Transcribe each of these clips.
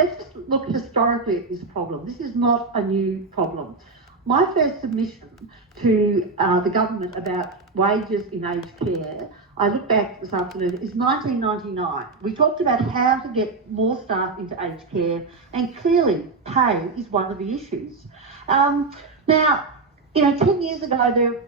let's just look historically at this problem. This is not a new problem. My first submission to the government about wages in aged care, I look back this afternoon, is 1999. We talked about how to get more staff into aged care, and clearly pay is one of the issues. Now, 10 years ago,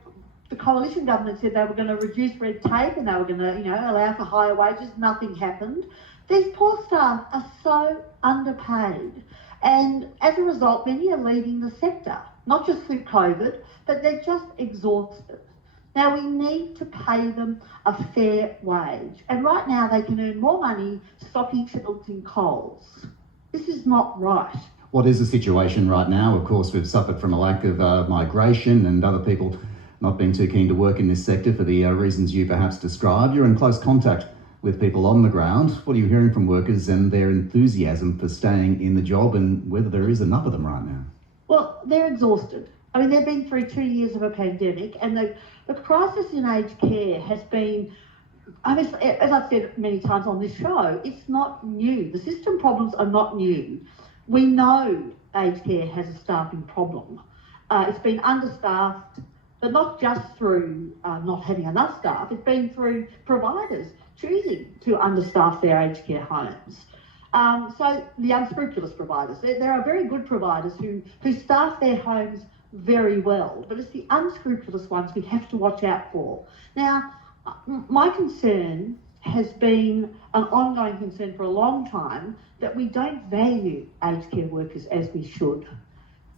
the coalition government said they were going to reduce red tape and they were going to, allow for higher wages. Nothing happened. These poor staff are so underpaid, and as a result, many are leaving the sector, not just through COVID, but they're just exhausted. Now, we need to pay them a fair wage, and right now they can earn more money stocking shelves in Coles. This is not right. What is the situation right now? Of course, we've suffered from a lack of migration and other people not being too keen to work in this sector for the reasons you perhaps described. You're in close contact with people on the ground. What are you hearing from workers and their enthusiasm for staying in the job, and whether there is enough of them right now? Well, they're exhausted. I mean, they've been through 2 years of a pandemic, and the crisis in aged care has been, as I've said many times on this show, it's not new. The system problems are not new. We know aged care has a staffing problem. It's been understaffed, but not just through not having enough staff, it's been through providers choosing to understaff their aged care homes. So the unscrupulous providers, there are very good providers who staff their homes very well, but it's the unscrupulous ones we have to watch out for. Now, my concern has been an ongoing concern for a long time that we don't value aged care workers as we should.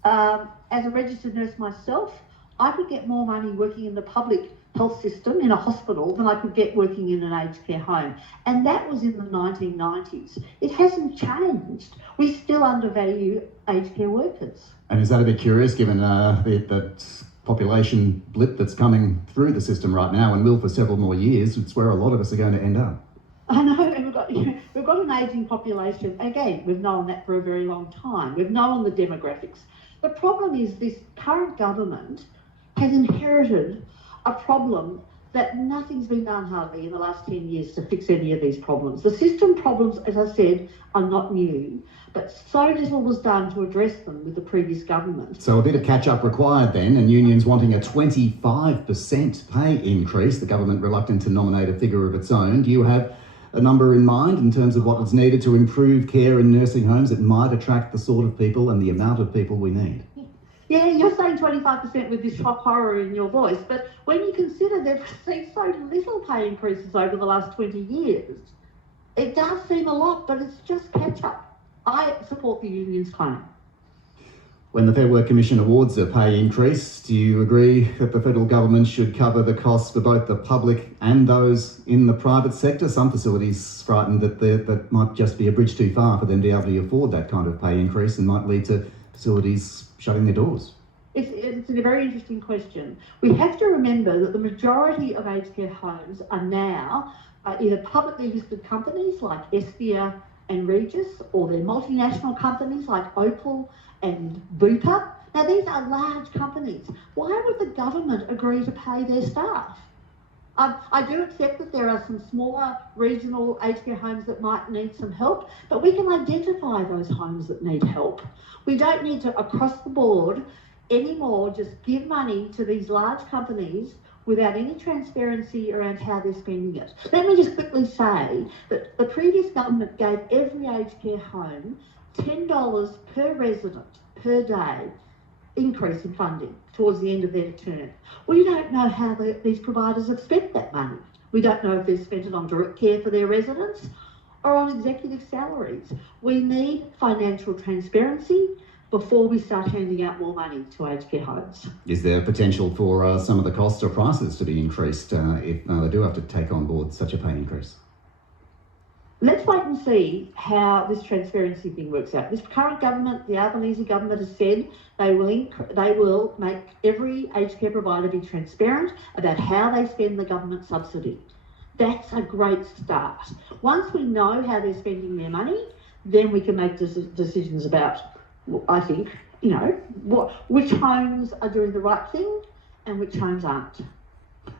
As a registered nurse myself, I could get more money working in the public health system in a hospital than I could get working in an aged care home. And that was in the 1990s. It hasn't changed. We still undervalue aged care workers. And is that a bit curious given that population blip that's coming through the system right now and will for several more years? It's where a lot of us are going to end up. I know, and we've got an ageing population. Again, we've known that for a very long time. We've known the demographics. The problem is this current government has inherited a problem that nothing's been done hardly in the last 10 years to fix any of these problems. The system problems, as I said, are not new, but so little was done to address them with the previous government. So a bit of catch-up required then, and unions wanting a 25% pay increase, the government reluctant to nominate a figure of its own. Do you have a number in mind in terms of what is needed to improve care in nursing homes that might attract the sort of people and the amount of people we need? Yeah, you're saying 25% with this shock horror in your voice, but when you consider they've seen so little pay increases over the last 20 years, it does seem a lot, but it's just catch-up. I support the union's claim. When the Fair Work Commission awards a pay increase, do you agree that the federal government should cover the costs for both the public and those in the private sector? Some facilities frightened that might just be a bridge too far for them to be able to afford that kind of pay increase and might lead to facilities shutting their doors. It's a very interesting question. We have to remember that the majority of aged care homes are now either publicly listed companies like Estia and Regis, or they're multinational companies like Opal and Bupa. Now, these are large companies. Why would the government agree to pay their staff? I do accept that there are some smaller regional aged care homes that might need some help, but we can identify those homes that need help. We don't need to, across the board, anymore just give money to these large companies without any transparency around how they're spending it. Let me just quickly say that the previous government gave every aged care home $10 per resident per day increase in funding towards the end of their term. We don't know how these providers have spent that money. We don't know if they've spent it on direct care for their residents or on executive salaries. We need financial transparency before we start handing out more money to aged care homes. Is there potential for some of the costs or prices to be increased if they do have to take on board such a pay increase? Let's wait and see how this transparency thing works out. This current government, the Albanese government, has said they will make every aged care provider be transparent about how they spend the government subsidy. That's a great start. Once we know how they're spending their money, then we can make decisions about, I think, which homes are doing the right thing and which homes aren't.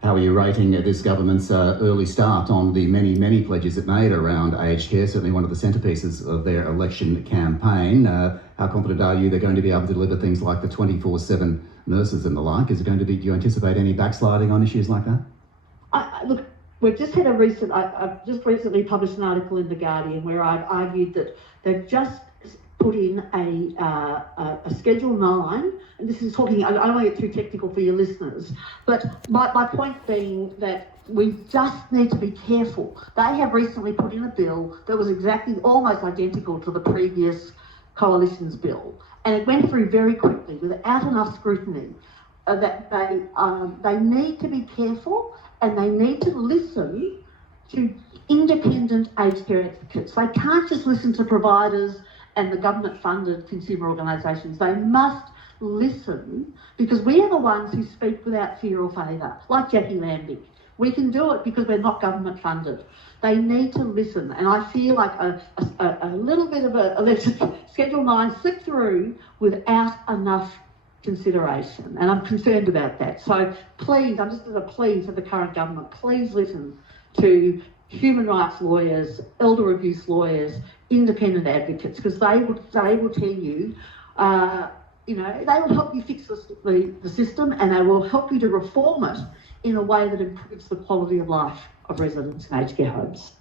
How are you rating this government's early start on the many pledges it made around aged care, certainly one of the centrepieces of their election campaign? How confident are you they're going to be able to deliver things like the 24/7 nurses and the like? Is it going to be, do you anticipate any backsliding on issues like that? Look, we've just had I've just recently published an article in The Guardian where I've argued that they've just put in a Schedule 9, and this is talking, I don't want to get too technical for your listeners, but my point being that we just need to be careful. They have recently put in a bill that was exactly, almost identical to the previous coalition's bill, and it went through very quickly without enough scrutiny. That they need to be careful, and they need to listen to independent aged care advocates. They can't just listen to providers and the government-funded consumer organisations. They must listen, because we are the ones who speak without fear or favour, like Jackie Lambie. We can do it because we're not government-funded. They need to listen, and I feel like a little bit of a Schedule 9 slipped through without enough consideration, and I'm concerned about that. So please, I'm just as a plea for the current government, please listen to human rights lawyers, elder abuse lawyers, independent advocates, because they will tell you, they will help you fix the system, and they will help you to reform it in a way that improves the quality of life of residents in aged care homes.